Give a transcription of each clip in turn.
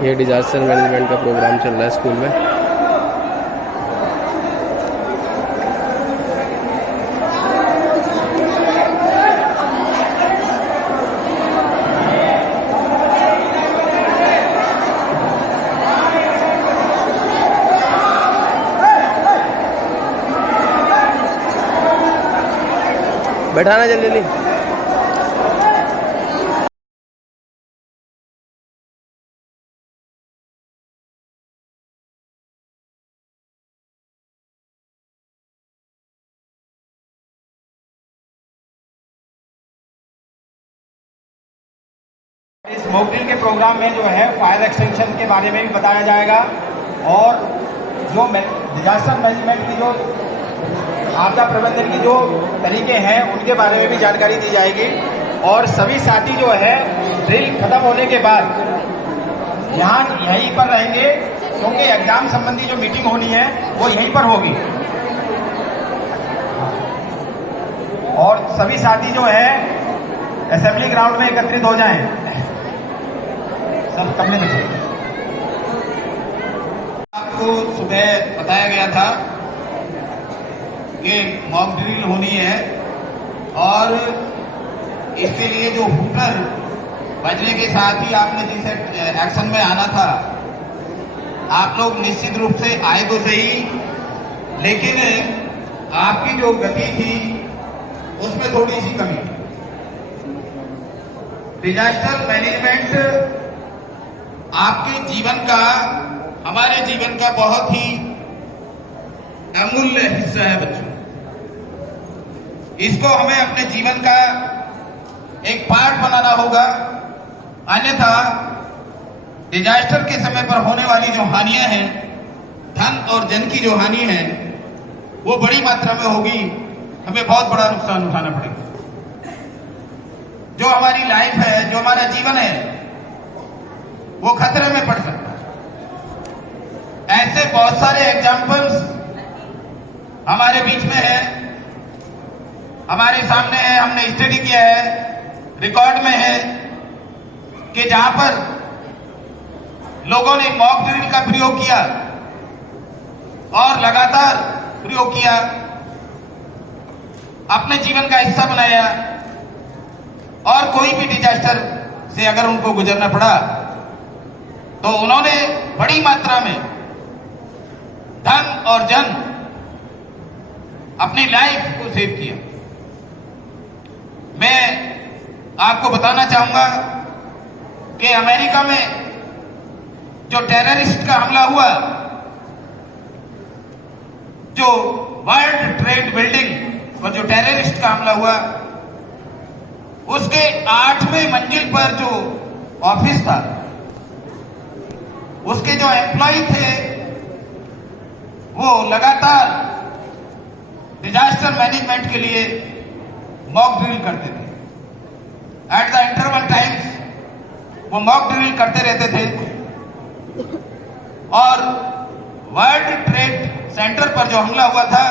ये disaster management का programme चल रहा है स्कूल में। बैठाना जल्दी जल्दी। इस मॉक ड्रिल के प्रोग्राम में जो है फायर एक्सटेंशन के बारे में भी बताया जाएगा और जो डिजास्टर मैनेजमेंट की जो आपदा प्रबंधन की जो तरीके हैं उनके बारे में भी जानकारी दी जाएगी। और सभी साथी जो है ड्रिल खत्म होने के बाद यहीं पर रहेंगे क्योंकि एग्जाम संबंधी जो मीटिंग होनी है वो यहीं पर होगी। और सभी साथी जो है असेंबली ग्राउंड में एकत्रित हो जाएं। सब कमरे में आपको सुबह बताया गया था कि मॉक ड्रिल होनी है और इसके लिए जो हूटर बजने के साथ ही आपने जिस एक्शन में आना था आप लोग निश्चित रूप से आए तो सही, लेकिन आपकी जो गति थी उसमें थोड़ी सी कमी। डिजास्टर मैनेजमेंट आपके जीवन का, हमारे जीवन का बहुत ही अमूल्य हिस्सा है बच्चों। इसको हमें अपने जीवन का एक पार्ट बनाना होगा, अन्यथा डिजास्टर के समय पर होने वाली जो हानियां हैं, धन और जन की जो हानि है वो बड़ी मात्रा में होगी, हमें बहुत बड़ा नुकसान उठाना पड़ेगा। जो हमारी लाइफ है, जो हमारा जीवन है वो खतरे में पड़ सकता है। ऐसे बहुत सारे एग्जाम्पल्स हमारे बीच में है, हमारे सामने है, हमने स्टडी किया है, रिकॉर्ड में है कि जहां पर लोगों ने मॉक ड्रिल का प्रयोग किया और लगातार प्रयोग किया, अपने जीवन का हिस्सा बनाया और कोई भी डिजास्टर से अगर उनको गुजरना पड़ा तो उन्होंने बड़ी मात्रा में धन और जन, अपनी लाइफ को सेव किया। मैं आपको बताना चाहूंगा कि अमेरिका में जो टेररिस्ट का हमला हुआ, जो वर्ल्ड ट्रेड बिल्डिंग पर जो टेररिस्ट का हमला हुआ, उसके 8वें मंजिल पर जो ऑफिस था, उसके जो एम्प्लॉय थे वो लगातार डिजास्टर मैनेजमेंट के लिए मॉक ड्रिल करते थे। एट द इंटरवल टाइम्स वो मॉक ड्रिल करते रहते थे और वर्ल्ड ट्रेड सेंटर पर जो हमला हुआ था,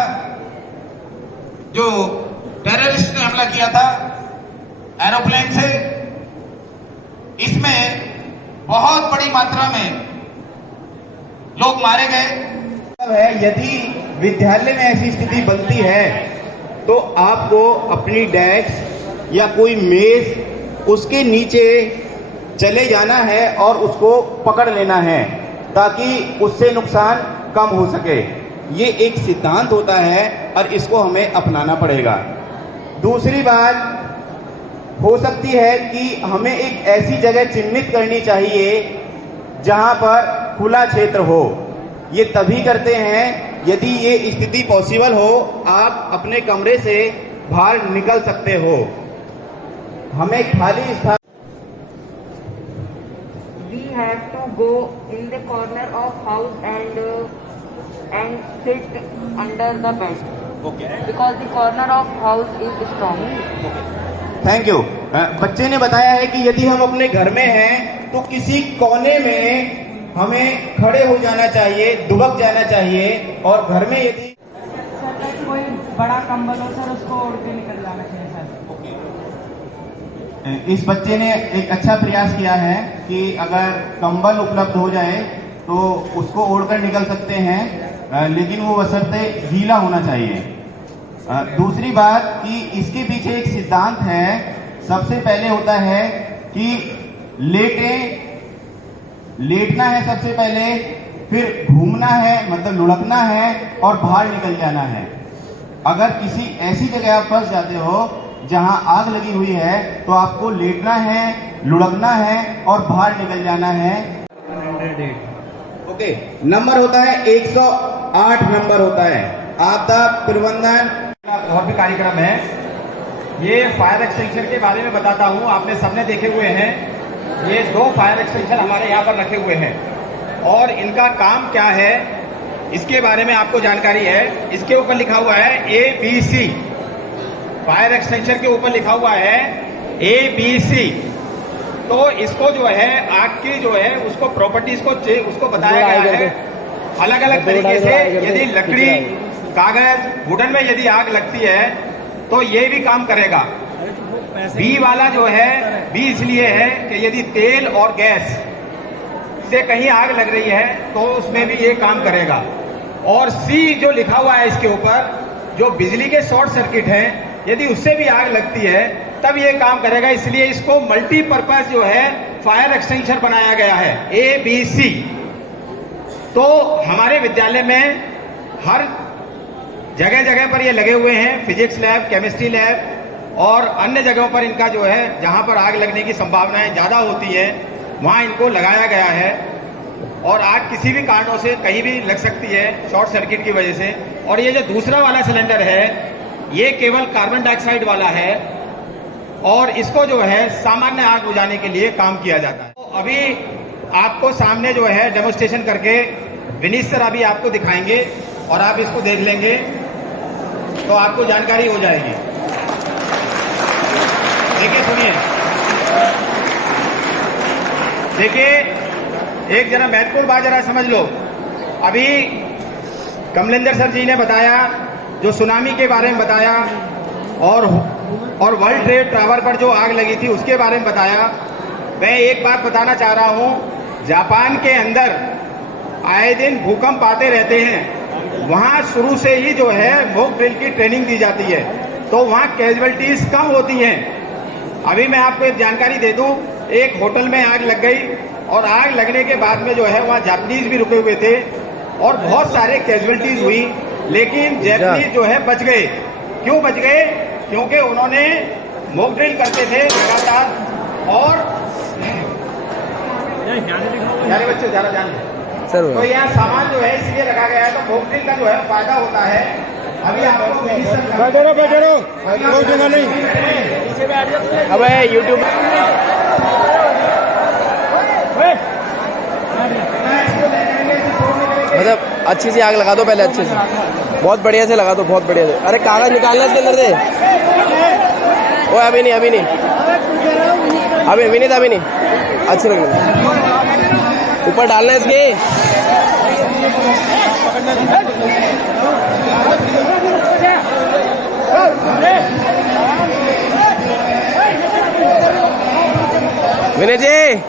जो टेररिस्ट ने हमला किया था एरोप्लेन से, इसमें बहुत बड़ी मात्रा में लोग मारे गए। यदि विद्यालय में ऐसी स्थिति बनती है तो आपको अपनी डेस्क या कोई मेज उसके नीचे चले जाना है और उसको पकड़ लेना है ताकि उससे नुकसान कम हो सके। ये एक सिद्धांत होता है और इसको हमें अपनाना पड़ेगा। दूसरी बात हो सकती है कि हमें एक ऐसी जगह चिन्हित करनी चाहिए जहां पर खुला क्षेत्र हो। ये तभी करते हैं यदि ये स्थिति पॉसिबल हो, आप अपने कमरे से बाहर निकल सकते हो। हमें खाली स्थान We have to go in the corner of house and sit under the bed. Okay. Because the corner of house is strong. Thank you. बच्चे ने बताया है कि यदि हम अपने घर में हैं तो किसी कोने में हमें खड़े हो जाना चाहिए, दुबक जाना चाहिए। और घर में यदि सर कोई बड़ा कंबल हो सर उसको ओढ़ के निकल जाना चाहिए सर। इस बच्चे ने एक अच्छा प्रयास किया है कि अगर कंबल उपलब्ध हो जाए तो उसको ओढ़कर निकल सकते हैं, लेकिन वो बशर्ते गीला होना चाहिए। दूसरी बात कि इसके पीछे एक सिद्धांत है। सबसे पहले होता है कि लेटना है सबसे पहले, फिर घूमना है मतलब लुढ़कना है और बाहर निकल जाना है। अगर किसी ऐसी जगह आप फंस जाते हो जहां आग लगी हुई है तो आपको लेटना है, लुढ़कना है और बाहर निकल जाना है। ओके, नंबर होता है 108 नंबर होता है। आपदा प्रबंधन और भी कार्यक्रम है। ये फायर एक्सटेंशन के बारे में बताता हूँ। आपने सबने देखे हुए हैं, ये 2 फायर एक्सटेंशन हमारे यहाँ पर रखे हुए हैं और इनका काम क्या है इसके बारे में आपको जानकारी है। इसके ऊपर लिखा हुआ है ABC, फायर एक्सटेंशन के ऊपर लिखा हुआ है ABC। तो इसको जो है आग की जो है उसको प्रॉपर्टीज को उसको बताया गया है अलग अलग तरीके से। यदि लकड़ी, कागज, वुडन में यदि आग लगती है तो ये भी काम करेगा। बी वाला जो है, बी इसलिए है कि यदि तेल और गैस से कहीं आग लग रही है तो उसमें भी ये काम करेगा। और सी जो लिखा हुआ है इसके ऊपर, जो बिजली के शॉर्ट सर्किट है, यदि उससे भी आग लगती है तब ये काम करेगा। इसलिए इसको मल्टीपर्पज जो है फायर एक्सटेंशन बनाया गया है, ABC। तो हमारे विद्यालय में हर जगह जगह पर ये लगे हुए हैं, फिजिक्स लैब, केमिस्ट्री लैब और अन्य जगहों पर इनका जो है जहां पर आग लगने की संभावनाएं ज्यादा होती है वहां इनको लगाया गया है। और आग किसी भी कारणों से कहीं भी लग सकती है शॉर्ट सर्किट की वजह से। और ये जो दूसरा वाला सिलेंडर है ये केवल कार्बन डाइऑक्साइड वाला है और इसको जो है सामान्य आग बुझाने के लिए काम किया जाता है। तो अभी आपको सामने जो है डेमोन्स्ट्रेशन करके विनीत सर अभी आपको दिखाएंगे और आप इसको देख लेंगे तो आपको जानकारी हो जाएगी। देखिए, सुनिए, देखिए, एक जरा महत्वपूर्ण बात जरा समझ लो। अभी कमलेंद्र सर जी ने बताया, जो सुनामी के बारे में बताया और वर्ल्ड ट्रेड टावर पर जो आग लगी थी उसके बारे में बताया। मैं एक बात बताना चाह रहा हूं, जापान के अंदर आए दिन भूकंप आते रहते हैं। वहां शुरू से ही जो है मॉक ड्रिल की ट्रेनिंग दी जाती है तो वहां कैजुअलिटीज कम होती हैं। अभी मैं आपको एक जानकारी दे दूं, एक होटल में आग लग गई और आग लगने के बाद में जो है वहां जापानीज भी रुके हुए थे और बहुत सारे कैजुअलिटीज हुई, लेकिन जापानीज जो है बच गए। क्यों बच गए? क्योंकि उन्होंने मॉक ड्रिल करते थे लगातार। और यारे बच्चों ज़्यादा ध्यान दें सर। तो यह सामान जो है इसलिए रखा गया है तो मॉक ड्रिल का जो है फायदा होता है। अभी आपको अब यूट्यूब मतलब अच्छी सी आग लगा दो पहले, अच्छे से, बहुत बढ़िया से लगा दो, बहुत बढ़िया से। अरे कागज निकालना इसके अंदर से। ओ अभी नहीं, अभी नहीं, अभी नहीं, अच्छे लग ऊपर डालना है इसके। विनय जी,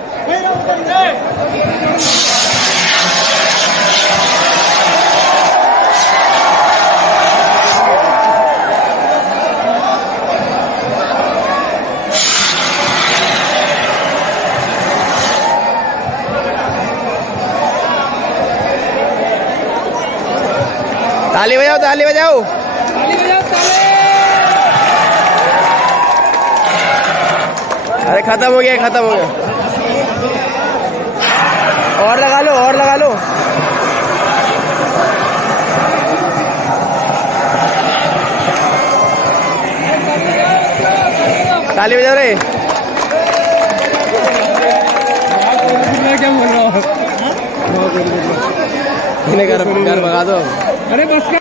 ताली बजाओ, ताली बजाओ, अरे खत्म हो गया, खत्म हो गया। और लगा लो, और लगा लो। ताली बजाओ रे। मैं क्या बोल रहा हूँ? घर भगा दो। अरे बस